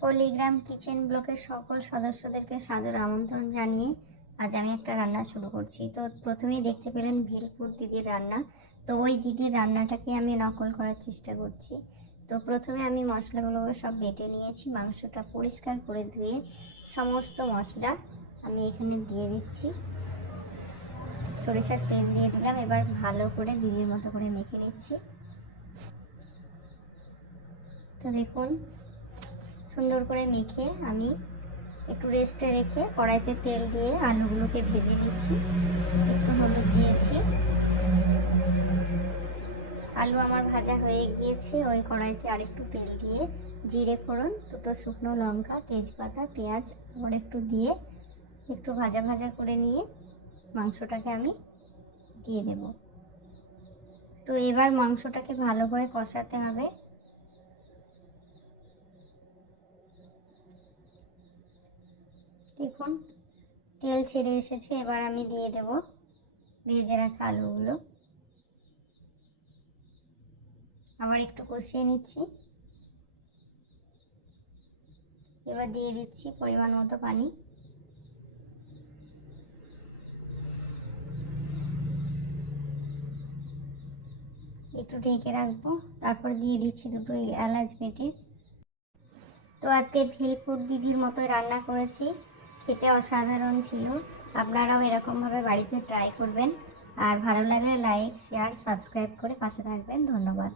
পল্লীগ্রাম kitchen ব্লকের সকল সদস্যদেরকে সাদর আমন্ত্রণ জানিয়ে আজ আমি একটা রান্না শুরু করছি। তো প্রথমেই দেখতে পেলেন ভিলপুর দিদির রান্না। তো ওই দিদির রান্নাটাকে আমি নকল করার চেষ্টা করছি। তো প্রথমে আমি মশলাগুলোকে সব বেটে নিয়েছি। মাংসটা পরিষ্কার করে ধুয়ে সমস্ত মশলা আমি এখানে দিয়ে দিচ্ছি। সরিষার তেল দিয়ে দিলাম। এবার ভালো করে দিদির মতো করে মেখে নিচ্ছি। তো দেখুন, সুন্দর করে মেখে আমি একটু রেস্টে রেখে কড়াইতে তেল দিয়ে আলুগুলোকে ভেজে নিচ্ছি। একটু হলুদ দিয়েছি। আলু আমার ভাজা হয়ে গিয়েছে। ওই কড়াইতে আরেকটু তেল দিয়ে জিরে ফোড়ন, দুটো শুকনো লঙ্কা, তেজপাতা, পেঁয়াজ আবার একটু দিয়ে একটু ভাজা ভাজা করে নিয়ে মাংসটাকে আমি দিয়ে দেব। তো এবার মাংসটাকে ভালো করে কষাতে হবে। দেখুন, তেল ছেড়ে এসেছে। এবার আমি দিয়ে দেব ভেজে রাখা আলুগুলো। আবার একটু কষিয়ে নিচ্ছি। এবার দিয়ে দিচ্ছি পরিমাণ মতো পানি। একটু ঢেকে রাখবো। তারপর দিয়ে দিচ্ছি দুটো এলাচ বেটে। তো আজকে ভেলপুর দিদির মতো রান্না করেছি, খেতে অসাধারণ ছিল। আপনারাও এরকমভাবে বাড়িতে ট্রাই করবেন। আর ভালো লাগলে লাইক, শেয়ার, সাবস্ক্রাইব করে পাশে থাকবেন। ধন্যবাদ।